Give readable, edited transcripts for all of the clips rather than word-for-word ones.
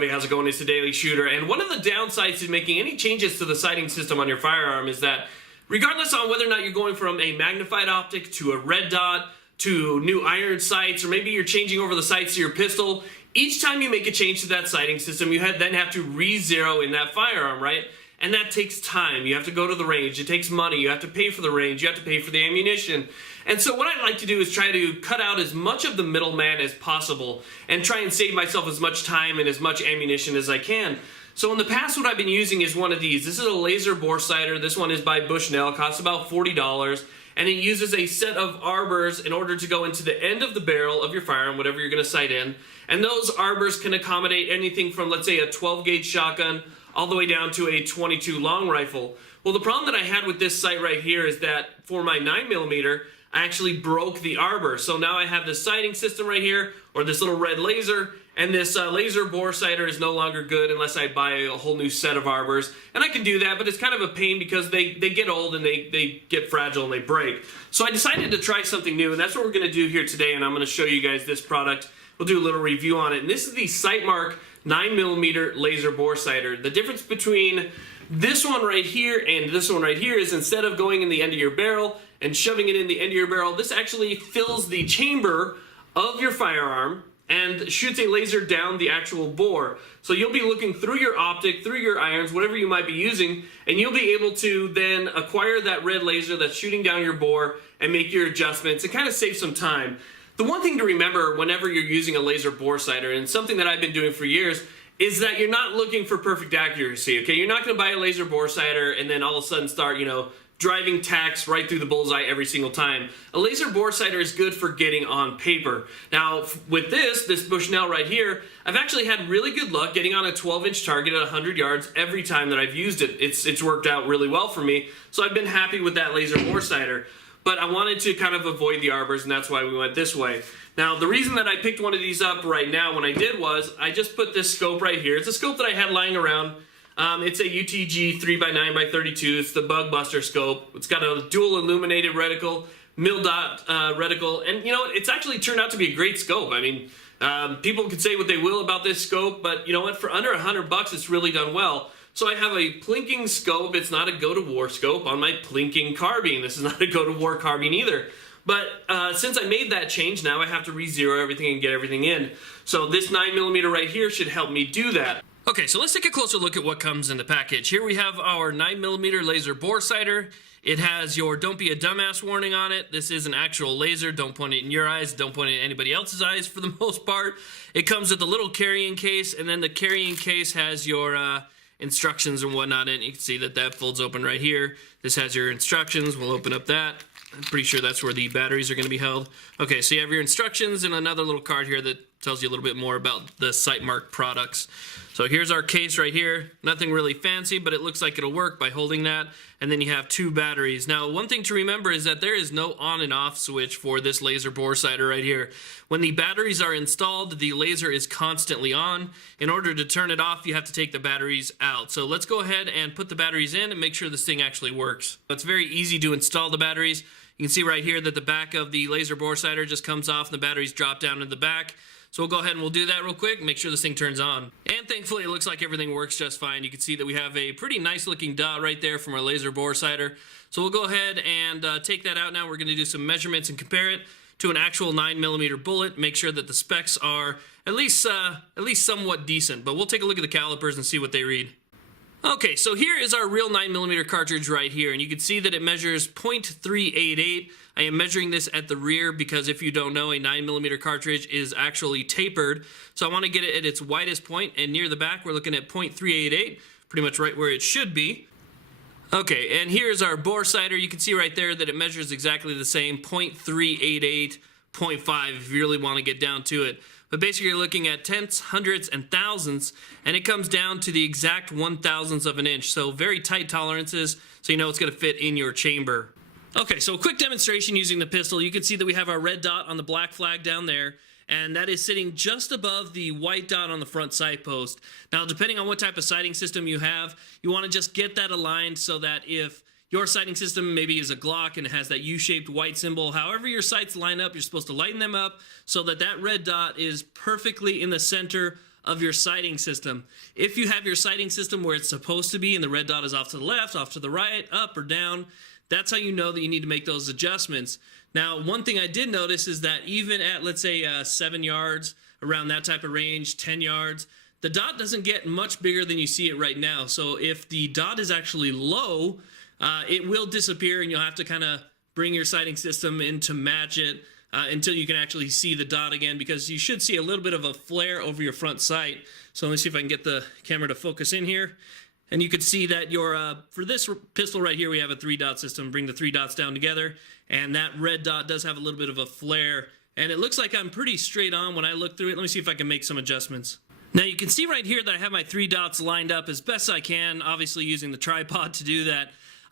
everybody, how's it going? It's the Daily Shooter, and one of the downsides to making any changes to the sighting system on your firearm is that regardless on whether or not you're going from a magnified optic to a red dot to new iron sights, or maybe you're changing over the sights to your pistol, each time you make a change to that sighting system, you then have to re-zero in that firearm, right? And that takes time. You have to go to the range. It takes money. You have to pay for the range. You have to pay for the ammunition. And so what I like to do is try to cut out as much of the middleman as possible and try and save myself as much time and as much ammunition as I can. So in the past, what I've been using is one of these. This is a laser bore sighter. This one is by Bushnell. It costs about $40. And it uses a set of arbors in order to go into the end of the barrel of your firearm, whatever you're going to sight in. And those arbors can accommodate anything from, let's say, a 12-gauge shotgun all the way down to a 22 long rifle. Well, the problem that I had with this sight right here is that for my 9mm, I actually broke the arbor. So now I have this sighting system right here, or this little red laser, and this laser bore sighter is no longer good unless I buy a whole new set of arbors. And I can do that, but it's kind of a pain because they get old and they get fragile and they break. So I decided to try something new, and that's what we're going to do here today, and I'm going to show you guys this product. We'll do a little review on it. And this is the Sightmark 9mm laser bore sighter. The difference between this one right here and this one right here is instead of going in the end of your barrel and shoving it in the end of your barrel, this actually fills the chamber of your firearm and shoots a laser down the actual bore. So you'll be looking through your optic, through your irons, whatever you might be using, and you'll be able to then acquire that red laser that's shooting down your bore and make your adjustments and kind of save some time. The one thing to remember whenever you're using a laser bore sighter, and something that I've been doing for years, is that you're not looking for perfect accuracy, okay? You're not gonna buy a laser bore sighter and then all of a sudden start, driving tacks right through the bullseye every single time. A laser bore sighter is good for getting on paper. Now, with this Bushnell right here, I've actually had really good luck getting on a 12-inch target at 100 yards every time that I've used it. It's worked out really well for me, so I've been happy with that laser bore sighter. But I wanted to kind of avoid the arbors, and that's why we went this way. Now, the reason that I picked one of these up right now when I did was I just put this scope right here. It's a scope that I had lying around. It's a UTG 3x9x32. It's the Bug Buster scope. It's got a dual illuminated reticle, mil dot reticle, and you know what? It's actually turned out to be a great scope. I mean, people can say what they will about this scope, but you know what? For under $100, it's really done well. So I have a plinking scope. It's not a go-to-war scope on my plinking carbine. This is not a go-to-war carbine either. But since I made that change, now I have to re-zero everything and get everything in. So this 9mm right here should help me do that. Okay, so let's take a closer look at what comes in the package. Here we have our 9mm laser bore sighter. It has your "Don't be a dumbass" warning on it. This is an actual laser. Don't point it in your eyes. Don't point it in anybody else's eyes for the most part. It comes with a little carrying case, and then the carrying case has your instructions and whatnot in it. You can see that folds open right here. This has your instructions. We'll open up that. I'm pretty sure that's where the batteries are going to be held. Okay, so you have your instructions and another little card here that tells you a little bit more about the Sightmark products. So here's our case right here. Nothing really fancy, but it looks like it'll work by holding that. And then you have two batteries. Now, one thing to remember is that there is no on and off switch for this laser bore sighter right here. When the batteries are installed, the laser is constantly on. In order to turn it off, you have to take the batteries out. So let's go ahead and put the batteries in and make sure this thing actually works. It's very easy to install the batteries. You can see right here that the back of the laser bore sighter just comes off and the batteries drop down in the back. So we'll go ahead and we'll do that real quick and make sure this thing turns on. And thankfully it looks like everything works just fine. You can see that we have a pretty nice looking dot right there from our laser bore sighter. So we'll go ahead and take that out now. We're going to do some measurements and compare it to an actual 9mm bullet. Make sure that the specs are at least somewhat decent. But we'll take a look at the calipers and see what they read. Okay, so here is our real 9mm cartridge right here, and you can see that it measures .388. I am measuring this at the rear because if you don't know, a 9mm cartridge is actually tapered. So I want to get it at its widest point, and near the back we're looking at .388, pretty much right where it should be. Okay, and here's our bore sighter. You can see right there that it measures exactly the same, .388, 0.5 if you really want to get down to it. But basically you're looking at tenths, hundredths, and thousandths, and it comes down to the exact 1/1000th of an inch. So very tight tolerances, so you know it's going to fit in your chamber. Okay, so a quick demonstration using the pistol. You can see that we have our red dot on the black flag down there, and that is sitting just above the white dot on the front sight post. Now, depending on what type of sighting system you have, you want to just get that aligned so that if your sighting system maybe is a Glock and it has that U-shaped white symbol, however your sights line up, you're supposed to lighten them up so that that red dot is perfectly in the center of your sighting system. If you have your sighting system where it's supposed to be and the red dot is off to the left, off to the right, up or down, that's how you know that you need to make those adjustments. Now, one thing I did notice is that even at, let's say, 7 yards, around that type of range, 10 yards, the dot doesn't get much bigger than you see it right now. So if the dot is actually low, it will disappear, and you'll have to kind of bring your sighting system in to match it until you can actually see the dot again, because you should see a little bit of a flare over your front sight. So let me see if I can get the camera to focus in here. And you can see that your for this pistol right here, we have a 3-dot system. Bring the 3 dots down together, and that red dot does have a little bit of a flare. And it looks like I'm pretty straight on when I look through it. Let me see if I can make some adjustments. Now you can see right here that I have my 3 dots lined up as best I can, obviously using the tripod to do that.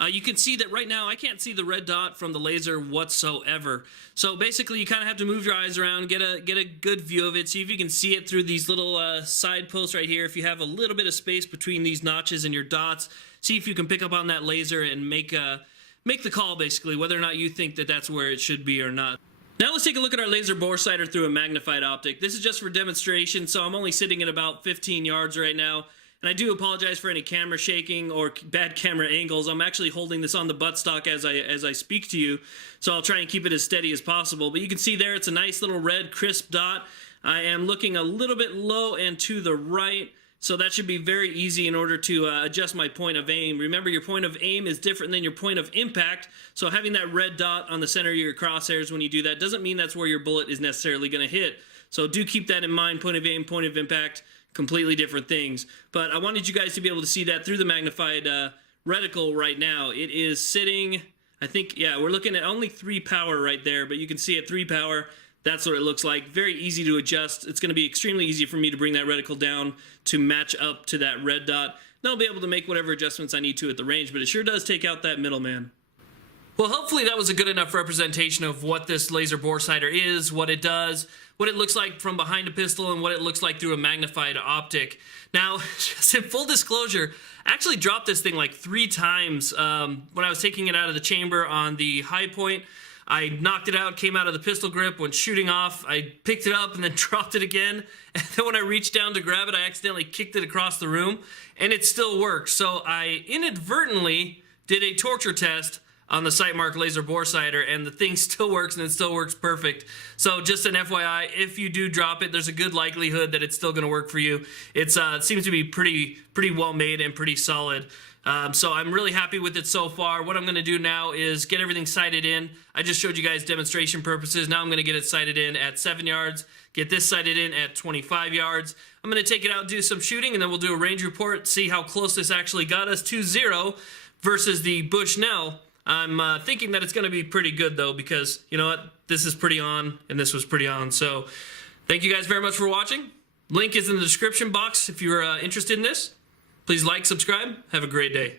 You can see that right now I can't see the red dot from the laser whatsoever. So basically you kind of have to move your eyes around, get a good view of it, see if you can see it through these little side posts right here. If you have a little bit of space between these notches and your dots, see if you can pick up on that laser and make the call, basically, whether or not you think that that's where it should be or not. Now let's take a look at our laser bore sighter through a magnified optic. This is just for demonstration, so I'm only sitting at about 15 yards right now. And I do apologize for any camera shaking or bad camera angles. I'm actually holding this on the buttstock as I speak to you, so I'll try and keep it as steady as possible. But you can see there it's a nice little red crisp dot. I am looking a little bit low and to the right, so that should be very easy in order to adjust my point of aim. Remember, your point of aim is different than your point of impact, so having that red dot on the center of your crosshairs when you do that doesn't mean that's where your bullet is necessarily going to hit. So do keep that in mind. Point of aim, point of impact, completely different things. But I wanted you guys to be able to see that through the magnified reticle right now. It is sitting, I think, yeah, we're looking at only 3 power right there, but you can see at 3 power, that's what it looks like. Very easy to adjust. It's going to be extremely easy for me to bring that reticle down to match up to that red dot. Then I'll be able to make whatever adjustments I need to at the range, but it sure does take out that middleman. Well, hopefully that was a good enough representation of what this laser bore sighter is, what it does, what it looks like from behind a pistol, and what it looks like through a magnified optic. Now, just in full disclosure, I actually dropped this thing like 3 times when I was taking it out of the chamber on the high point. I knocked it out, came out of the pistol grip, went shooting off. I picked it up and then dropped it again. And then when I reached down to grab it, I accidentally kicked it across the room, and it still worked. So I inadvertently did a torture test on the Sightmark laser bore sighter, and the thing still works, and it still works perfect. So just an FYI, if you do drop it, there's a good likelihood that it's still going to work for you. It seems to be pretty well made and pretty solid. So I'm really happy with it so far. What I'm going to do now is get everything sighted in. I just showed you guys demonstration purposes. Now I'm going to get it sighted in at 7 yards, get this sighted in at 25 yards. I'm going to take it out, do some shooting, and then we'll do a range report, see how close this actually got us to 0 versus the Bushnell. I'm thinking that it's going to be pretty good, though, because, you know what, this is pretty on, and this was pretty on. So thank you guys very much for watching. Link is in the description box if you're interested in this. Please like, subscribe. Have a great day.